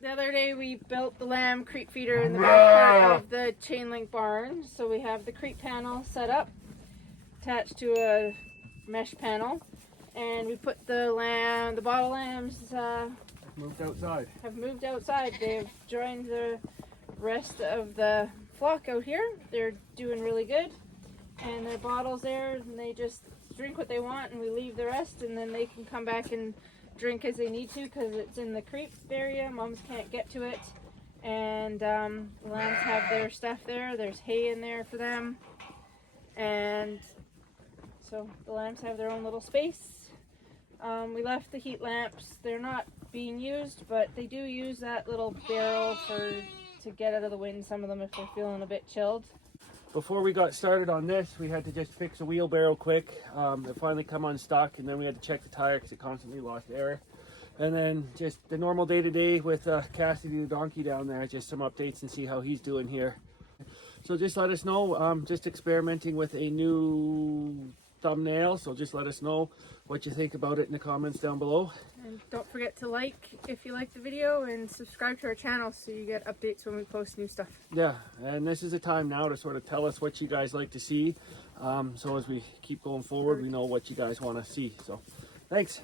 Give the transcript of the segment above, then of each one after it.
The other day we built the lamb creep feeder in the back part of the chain link barn. So we have the creep panel set up, attached to a mesh panel, and we put the bottle lambs Moved outside. have moved outside. They've joined the rest of the flock out here. They're doing really good, and their bottles there, and they just drink what they want, and we leave the rest, and then they can come back and drink as they need to because it's in the creep area. Mums can't get to it, and the lambs have their stuff there. There's hay in there for them, and so the lambs have their own little space. We left the heat lamps. They're not being used, but they do use that little barrel to get out of the wind, some of them, if they're feeling a bit chilled. Before we got started on this, we had to just fix a wheelbarrow quick. It finally come unstuck, and then we had to check the tire because it constantly lost air. And then just the normal day-to-day with Cassidy the donkey down there, just some updates and see how he's doing here. So just let us know. Just experimenting with a new thumbnail, so just let us know what you think about it in the comments down below. And don't forget to like if you like the video, and subscribe to our channel so you get updates when we post new stuff. Yeah, and this is a time now to sort of tell us what you guys like to see. So as we keep going forward, we know what you guys want to see. So thanks.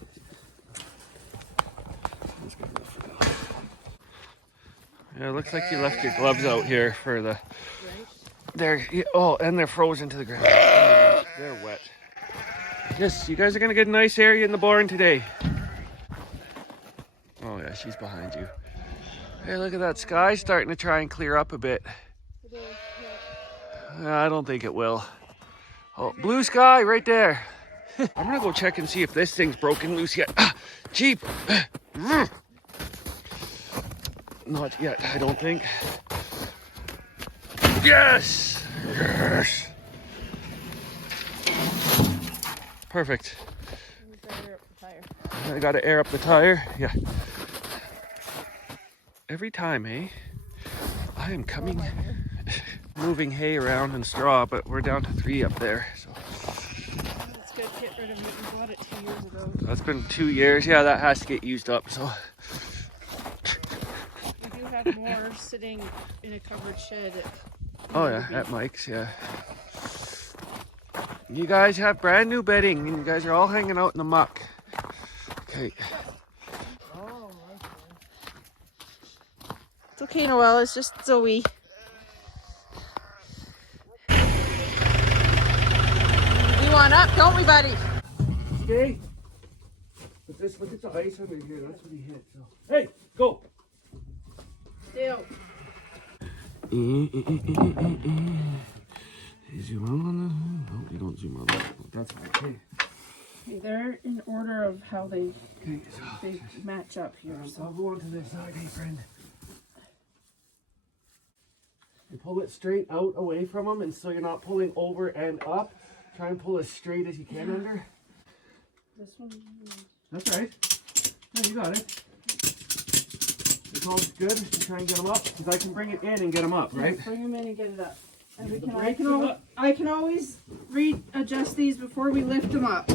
Yeah, it looks like you left your gloves out here for the... and they're frozen to the ground. They're wet. Yes, you guys are going to get a nice area in the barn today. Oh yeah, she's behind you. Hey, look at that sky starting to try and clear up a bit. I don't think it will. Oh, blue sky right there. I'm gonna go check and see if this thing's broken loose yet. Jeep. Not yet, I don't think. Yes! Yes! Perfect. I gotta air up the tire. Yeah. Every time, eh? I am coming, moving hay around and straw, but we're down to 3 up there. So That's good. Get rid of it. We bought it 2 years ago. that's been 2 years. Yeah, that has to get used up. So We do have more sitting in a covered shed. oh yeah, at Mike's. Yeah. You guys have brand new bedding, and you guys are all hanging out in the muck. Okay. It's okay, Noelle. It's just Zoe. We want up, don't we, buddy? Okay. But this, look at the ice under here. That's what he hit. So hey, go. Still. You zoom out on the... No, you don't zoom out. That's okay. They're in order of how they Okay, so match up here. So I'll go on to this side, hey friend. You pull it straight out away from them, and so you're not pulling over and up. Try and pull as straight as you can under. This one. That's right. Yeah, you got it. It's all good. You try and get them up, because I can bring it in and get them up, right? Bring them in and get it up. And The I can always readjust these before we lift them up.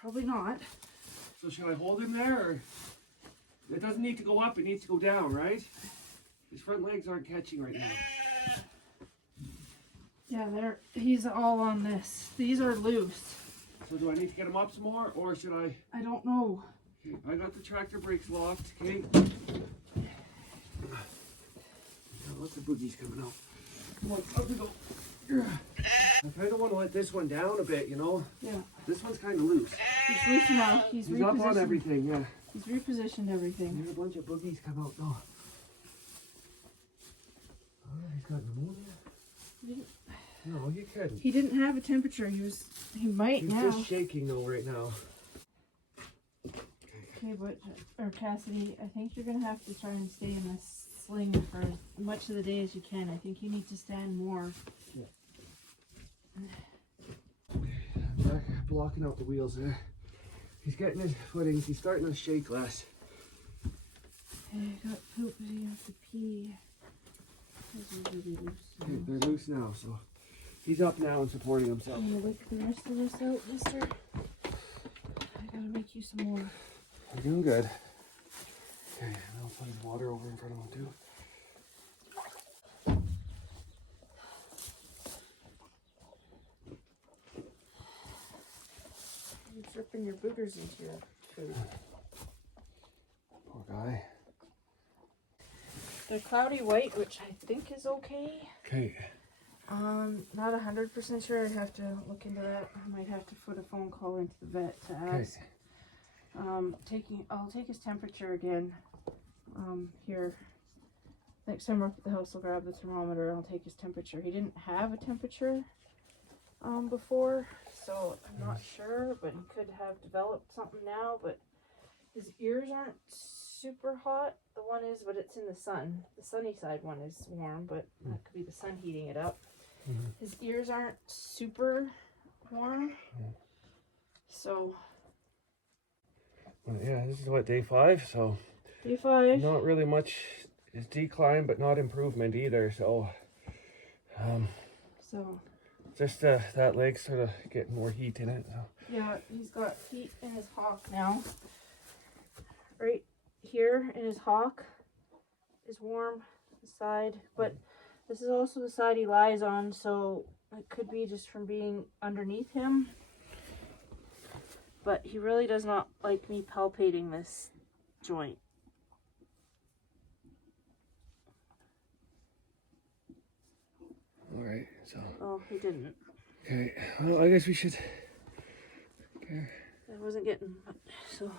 Probably not. So should I hold him there, or... It doesn't need to go up, it needs to go down, right? His front legs aren't catching right now. Yeah, he's all on this. These are loose. So do I need to get him up some more, or should I... I don't know. Okay, I got the tractor brakes locked, okay? Lots of boogies coming out. Come on, up we go. I kind of want to let this one down a bit, you know? Yeah. This one's kind of loose. He's loose now. He's up repositioned. on everything, yeah. He's repositioned everything. There's a bunch of boogies come out now. Oh, he's got pneumonia. No, you couldn't. He didn't have a temperature. He might He's now. just shaking though right now. Okay, but Cassidy, I think you're gonna have to try and stay in this sling for as much of the day as you can. I think you need to stand more. Back blocking out the wheels there. He's getting his footings. He's starting to shake less. Hey, I got poop. You have to pee. Those are really loose. Okay, they're loose now, so he's up now and supporting himself. I'm gonna lick the rest of this out, mister. I gotta make you some more. You're doing good. Okay, I'll put his water over in front of him too. You're dripping your boogers into your food. Poor guy. They're cloudy white, which I think is okay. Okay. Not 100% sure. I'd have to look into that. I might have to put a phone call into the vet to ask. I'll take his temperature again. Here. Next time we're up at the house, I'll grab the thermometer and I'll take his temperature. He didn't have a temperature before, so I'm not sure, but he could have developed something now, but his ears aren't super hot. The one is, but it's in the sun. The sunny side one is warm, but that could be the sun heating it up. His ears aren't super warm, so Well, yeah, this is what, day 5, so day 5. not really much is decline, but not improvement either. So, So just that leg sort of getting more heat in it. So. yeah, he's got heat in his hock now. Right here in his hock is warm, the side, but this is also the side he lies on, so it could be just from being underneath him. But he really does not like me palpating this joint. All right, so. Oh, he didn't. Okay, well, I guess we should. Okay. I wasn't getting much, so.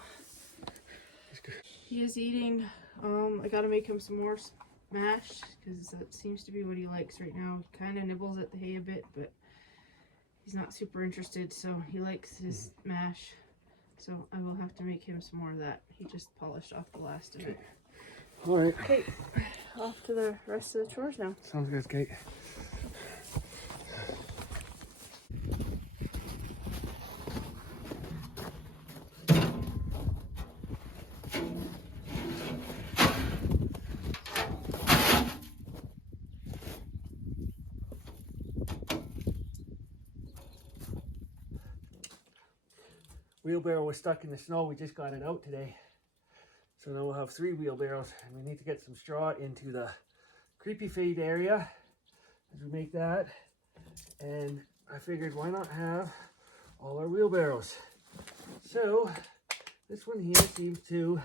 He is eating. I gotta make him some more mash, because that seems to be what he likes right now. He kind of nibbles at the hay a bit, but he's not super interested, so he likes his mash. So I will have to make him some more of that. He just polished off the last of it. All right. Okay, off to the rest of the chores now. Sounds good, Kate. Wheelbarrow was stuck in the snow. We just got it out today. So now we'll have 3 wheelbarrows, and we need to get some straw into the creepy fade area as we make that. And I figured, why not have all our wheelbarrows? So this one here seems to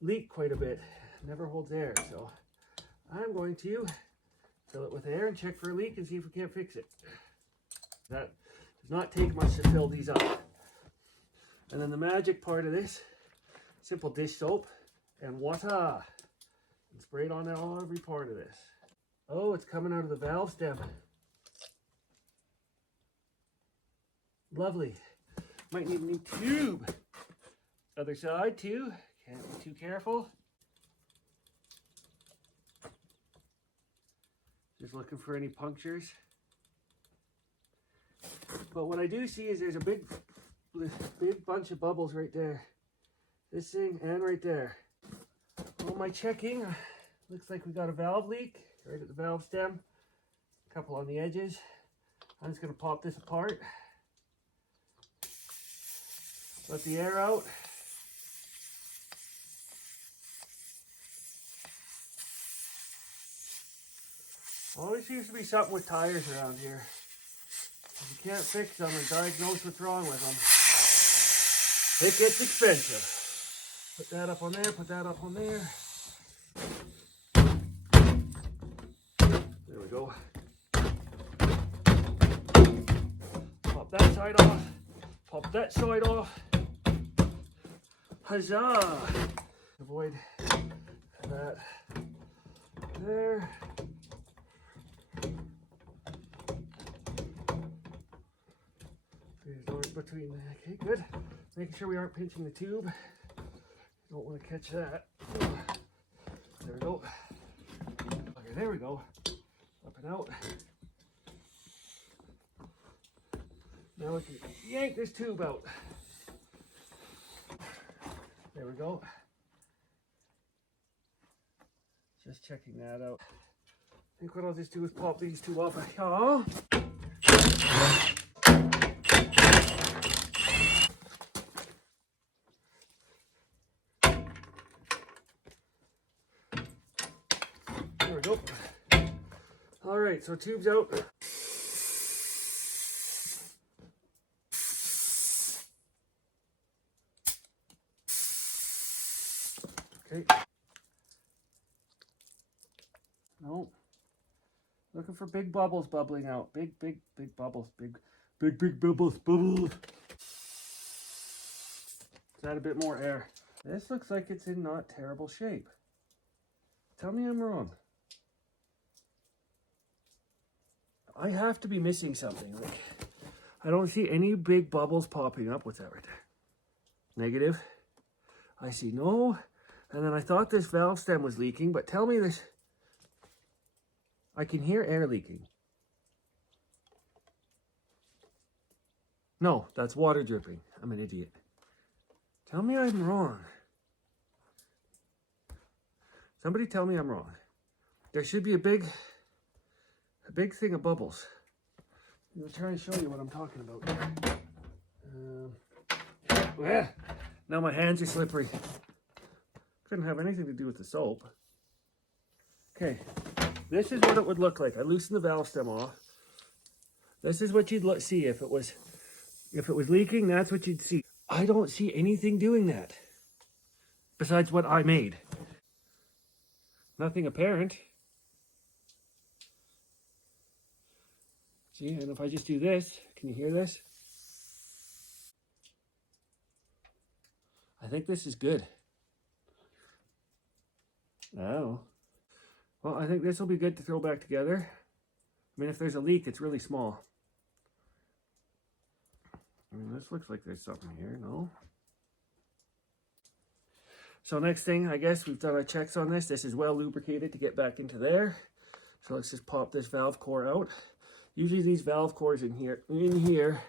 leak quite a bit. Never holds air. So I'm going to fill it with air and check for a leak and see if we can't fix it. That does not take much to fill these up. And then the magic part of this, simple dish soap and water. And spray it on every part of this. Oh, it's coming out of the valve stem. Lovely. Might need a new tube. Other side too. Can't be too careful. Just looking for any punctures. But what I do see is there's a big bunch of bubbles right there. This thing and right there. All my checking, looks like we got a valve leak right at the valve stem. A couple on the edges. I'm just going to pop this apart. Let the air out. Always seems to be something with tires around here. If you can't fix them or diagnose what's wrong with them, it gets expensive. Put that up on there, put that up on there. There we go. Pop that side off. Pop that side off. Huzzah! Avoid that there. between. Okay, good. Making sure we aren't pinching the tube. Don't want to catch that. There we go. Okay, there we go. Up and out. Now we can yank this tube out. There we go. Just checking that out. I think what I'll just do is pop these two off of here. There we go. All right, so tube's out. Okay. No. Looking for big bubbles bubbling out. Big bubbles. Big bubbles. Bubbles. Let's add a bit more air. This looks like it's in not terrible shape. Tell me I'm wrong. I have to be missing something. Like, I don't see any big bubbles popping up. What's that right there? Negative. I see no. And then I thought this valve stem was leaking, but tell me this. I can hear air leaking. No, that's water dripping. I'm an idiot. Tell me I'm wrong. Somebody tell me I'm wrong. There should be a big thing of bubbles. I'm going to try and show you what I'm talking about. Now my hands are slippery. Couldn't have anything to do with the soap. Okay, this is what it would look like. I loosened the valve stem off. This is what you'd see if it was leaking. That's what you'd see. I don't see anything doing that besides what I made. Nothing apparent. See, and if I just do this, can you hear this? I think this is good. Oh. Well, I think this will be good to throw back together. I mean, if there's a leak, it's really small. I mean, this looks like there's something here, no? So next thing, I guess we've done our checks on this. This is well lubricated to get back into there. So let's just pop this valve core out. Usually these valve cores in here,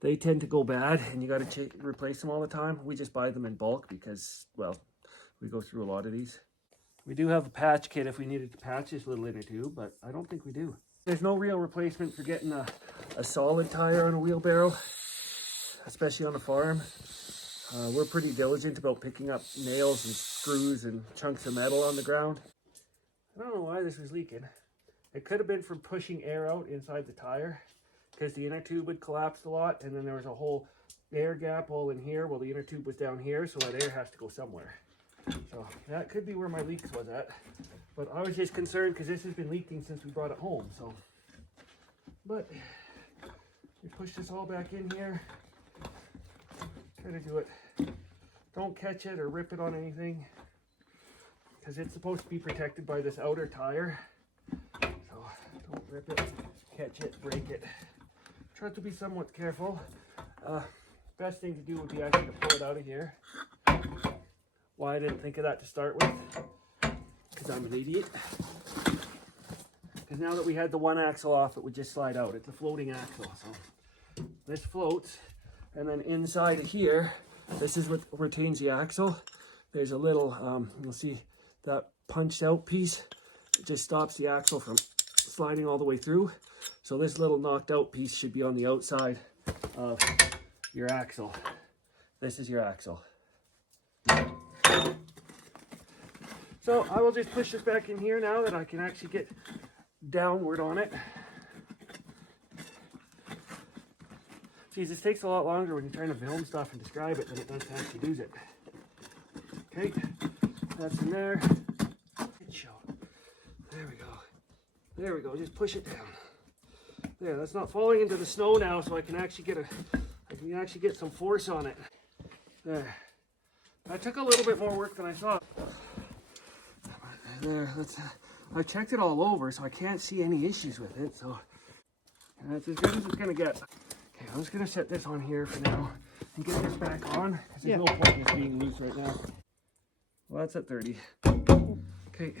they tend to go bad and you got to replace them all the time. We just buy them in bulk because, well, we go through a lot of these. We do have a patch kit if we needed to patch this little inner tube, but I don't think we do. There's no real replacement for getting a solid tire on a wheelbarrow, especially on a farm. We're pretty diligent about picking up nails and screws and chunks of metal on the ground. I don't know why this was leaking. It could have been from pushing air out inside the tire because the inner tube would collapse a lot, and then there was a whole air gap all in here. Well, the inner tube was down here, so that air has to go somewhere. So that could be where my leaks was at. But I was just concerned because this has been leaking since we brought it home. So, but we push this all back in here. Try to do it. Don't catch it or rip it on anything because it's supposed to be protected by this outer tire. So don't rip it, catch it, break it. Try to be somewhat careful. Best thing to do would be actually to pull it out of here. Why I didn't think of that to start with, because I'm an idiot. Because now that we had the one axle off, it would just slide out. It's a floating axle, so this floats, and then inside of here, this is what retains the axle. There's a little, you'll see that punched out piece. It just stops the axle from sliding all the way through. So this little knocked out piece should be on the outside of your axle. This is your axle. So I will just push this back in here now that I can actually get downward on it. Geez, this takes a lot longer when you're trying to film stuff and describe it than it does to actually use it. Okay, that's in there. There we go. There we go. Just push it down. There, that's not falling into the snow now, so I can actually get some force on it. There. That took a little bit more work than I thought. There, I checked it all over, so I can't see any issues with it. So that's as good as it's gonna get. Okay, I'm just gonna set this on here for now and get this back on, because there's no point in this being loose right now. Well, that's at 30. Okay.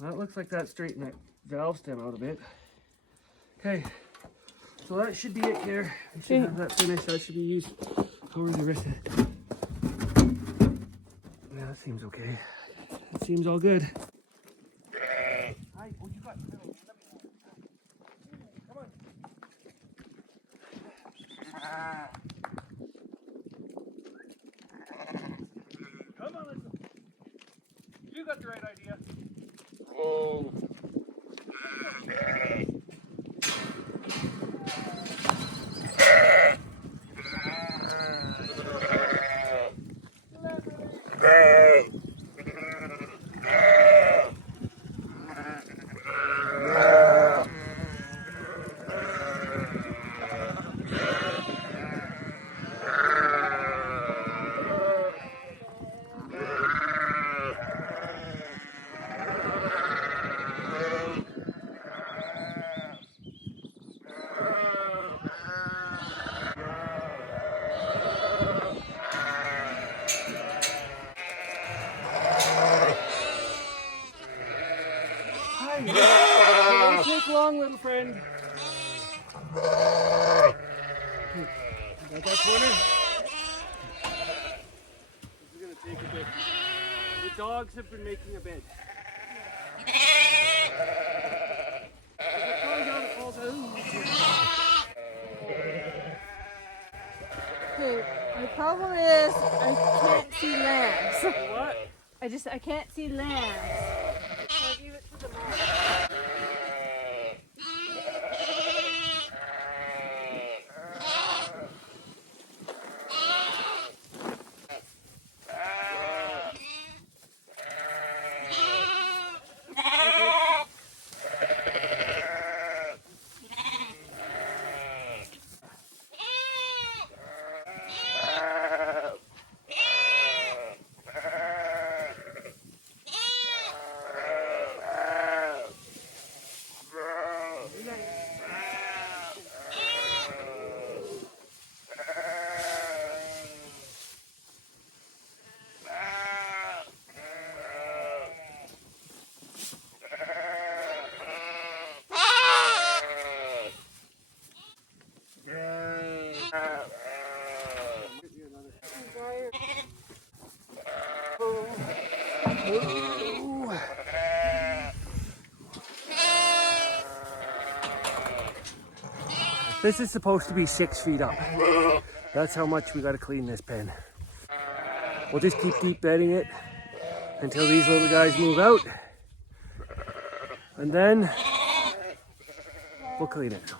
That looks like that straightened that valve stem out a bit. Okay. So that should be it there. I should have that finished. That should be used over the rest of it. Yeah, that seems okay. That seems all good. Hi. Oh, you got come on. Come on, listen. You got the right idea. Oh. Hi. It won't take long, little friend. Got that corner? This is gonna take a bit. The dogs have been making a bed. If it comes out, it falls out. Okay, my problem is I can't see lambs. What? I can't see lambs. I'll give it to the mom. This is supposed to be 6 feet up. That's how much we gotta clean this pen. We'll just keep deep bedding it until these little guys move out. And then we'll clean it.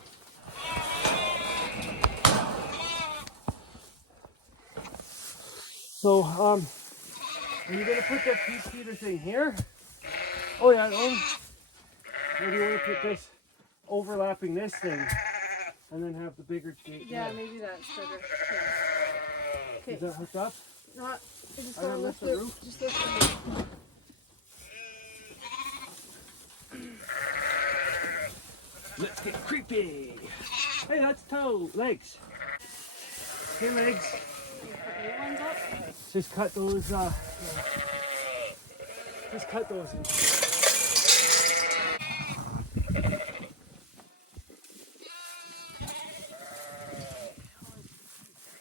So, are you gonna put that peach feeder thing here? Oh yeah, or do you wanna put this overlapping this thing and then have the bigger gate? Yeah, maybe that's better. Okay. Is that hooked up? Not. I just I gotta don't lift lift the the roof? Just lift the roof. Let's get creepy. Hey, that's legs. Hey, legs. Can you put new ones up? Just cut those, just cut those.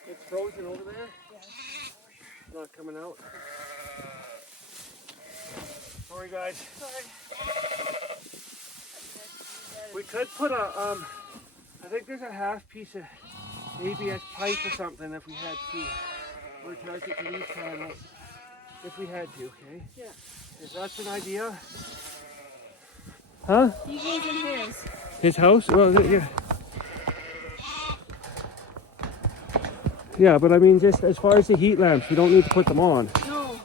It's frozen over there? Yeah. It's not coming out. Sorry, guys. Sorry. We could put a, I think there's a half piece of ABS pipe or something if we had to, or attach it to these panels if we had to, okay? Yeah. If that's an idea. Huh? He goes in his. His house? Well, yeah. Yeah, but I mean, just as far as the heat lamps, we don't need to put them on. No,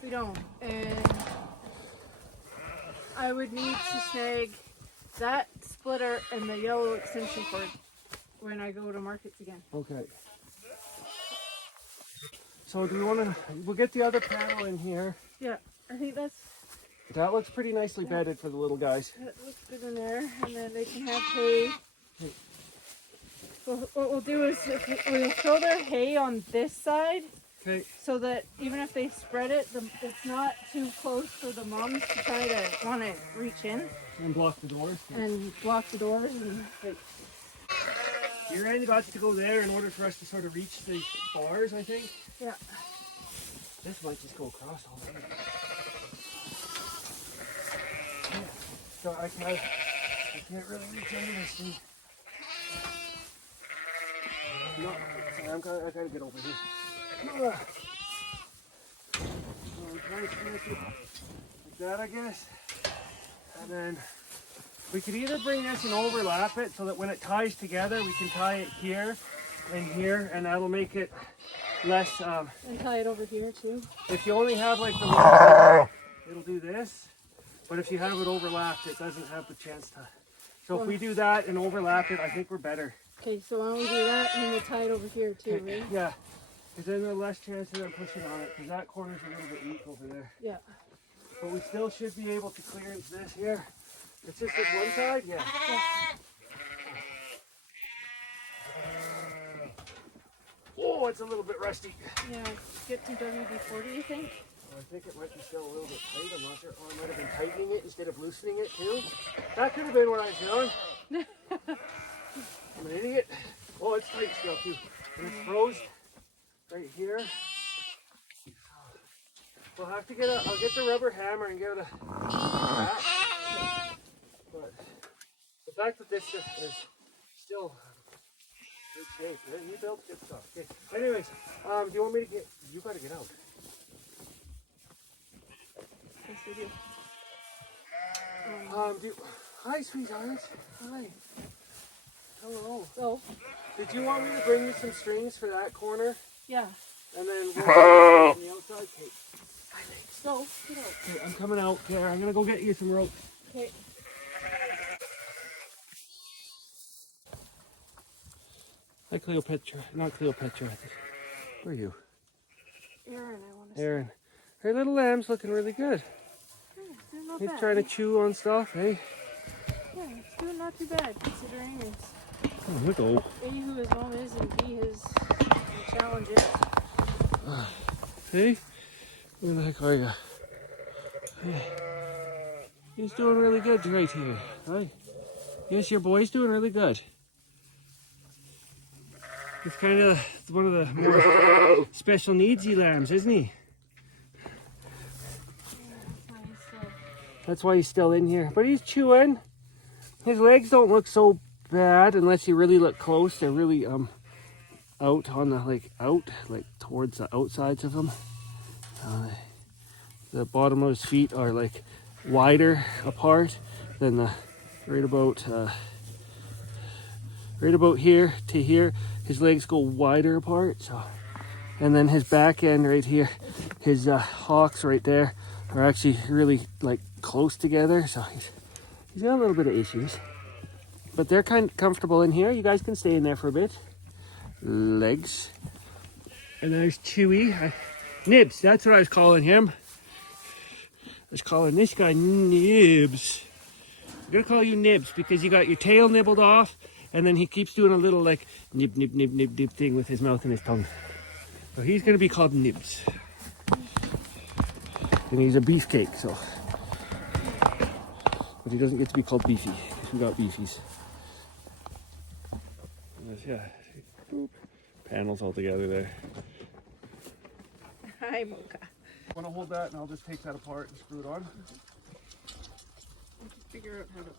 we don't. And I would need to snag that splitter and the yellow extension cord when I go to markets again. Okay. So do we want to, we'll get the other panel in here. Yeah, I think that looks pretty nicely bedded for the little guys. looks good in there. And then they can have hay. what we'll do is we'll throw their hay on this side. Okay. So that even if they spread it, it's not too close for the moms to try to want to reach in. And block the doors. And block the doors. And like, Your end got to go there in order for us to sort of reach the bars, I think. yeah. This might just go across all the way. Yeah. So I can't really reach into this thing. No, sorry, I gotta get over here. Like that, I guess. And then we could either bring this and overlap it so that when it ties together, we can tie it here and here, and that'll make it less. And tie it over here too. If you only have like the one, it'll do this. But if you have it overlapped, it doesn't have the chance to. So if we do that and overlap it, I think we're better. Okay, so why don't we do that and then we'll tie it over here too, Okay, right? yeah. Because then there's less chance of them pushing on it, because that corner's a little bit weak over there. Yeah. But we still should be able to clearance this here. It's just this one side? Yeah. Oh, it's a little bit rusty. Yeah, get some WD-40, you think? I think it might be still a little bit tight. I'm not sure. Oh, I might have been tightening it instead of loosening it too. That could have been what I was doing. I'm an idiot. Oh, it's tight still too. And it's froze right here. We'll have to get I'll get the rubber hammer and get it back. But the fact that this is still good shape, you built good stuff. Okay. Anyways, do you want me to get, you gotta get out. Yes, we do. Hi, sweetheart. Hi. Hello. So, Did you want me to bring you some strings for that corner? yeah. And then we'll on the outside? Okay. Hi, thanks. So, get out. Okay, I'm coming out. Okay, I'm gonna go get you some rope. Okay. Hi, Cleopatra. Not Cleopatra. Where are you? Aaron, I want to say. Aaron. Her little lamb's looking really good. Yeah, it's doing not He's bad. trying to chew on stuff, hey? Yeah, it's doing not too bad considering it's Oh, look, oh. A, who his mom is, and B, his challenges. Hey? Where the heck are you? Hey. He's doing really good right here. Hi. Yes, your boy's doing really good. He's kind of one of the more special needsy lambs, isn't he? That's why he's still in here. But he's chewing. His legs don't look so bad unless you really look close. They're really out on the like towards the outsides of him. The bottom of his feet are like wider apart than the right about here to here. His legs go wider apart. So, and then his back end right here, his hocks right there are actually really like close together. So he's got a little bit of issues. But they're kind of comfortable in here. You guys can stay in there for a bit. Legs. And there's Chewy. Nibs, that's what I was calling him. I was calling this guy Nibs. I'm going to call you Nibs because you got your tail nibbled off and then he keeps doing a little like nib, nib, nib, nib, nib thing with his mouth and his tongue. So he's going to be called Nibs. And he's a beefcake, so. But he doesn't get to be called Beefy because we got beefies. Yeah, boop. Panels all together there. Hi, Mocha. Want to hold that and I'll just take that apart and screw it on? I'll just figure out how to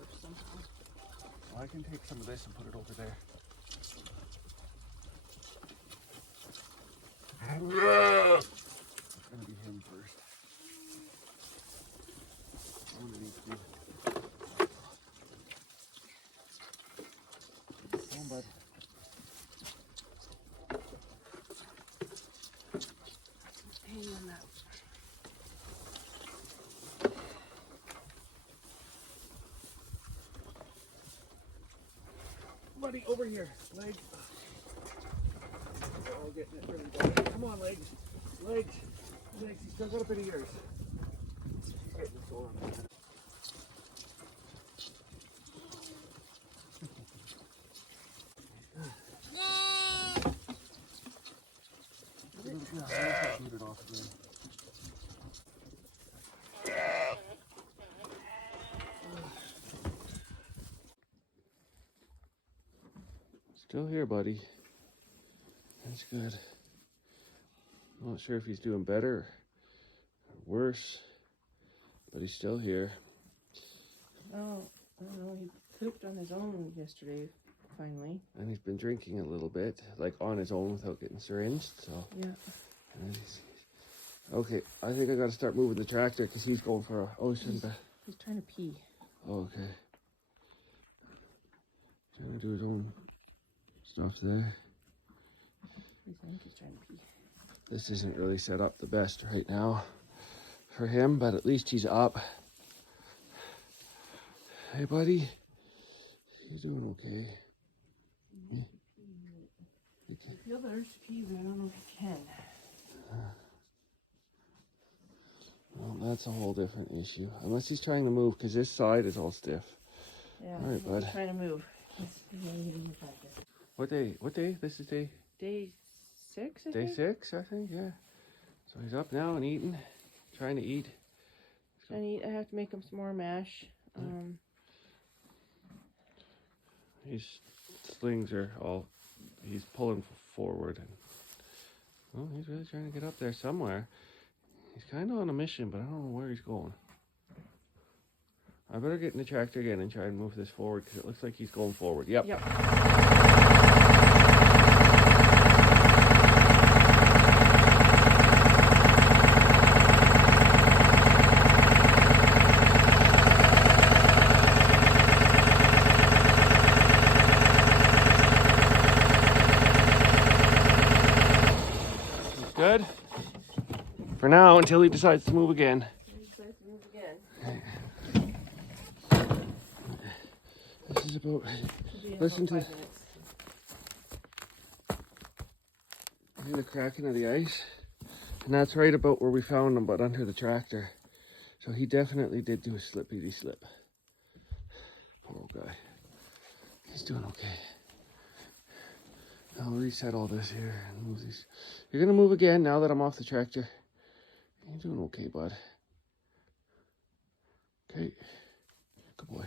work somehow. I can take some of this and put it over there. It's gonna be him first. I'm gonna need to. Come on, bud. Hang on that. Buddy, over here. Legs. We're all getting it really bad. Come on, legs. Legs. Legs. You still got a bit of yours. Getting sore. Still here, buddy. That's good. Not sure if he's doing better or worse, but he's still here. Oh, I don't know. He pooped on his own yesterday, finally. And he's been drinking a little bit, like on his own without getting syringed. So Yeah. And okay, I think I got to start moving the tractor because he's going for a ocean. He's trying to pee. Okay. Trying to do his own stuff there. I think he's trying to pee. This isn't really set up the best right now for him, but at least he's up. Hey, buddy. You doing okay? Yeah. I feel the urge to pee, but I don't know if he can. Well, that's a whole different issue. Unless he's trying to move, because this side is all stiff. Yeah, all right, bud. He's trying to move. He's What day? What day? This is day? Day 6, I Day think? 6, I think, yeah. So he's up now and eating, trying to eat. Trying to eat. I have to make him some more mash. His slings are all, he's pulling forward. And, well, he's really trying to get up there somewhere. He's kind of on a mission, but I don't know where he's going. I better get in the tractor again and try and move this forward because it looks like he's going forward. Yep. Good. For now, until he decides to move again. This is about. Listen to the cracking of the ice, and that's right about where we found him, but under the tractor. So he definitely did do a slippity slip. Poor old guy. He's doing okay. I'll reset all this here and move these. You're gonna move again now that I'm off the tractor. You're doing okay, bud. Okay. Good boy.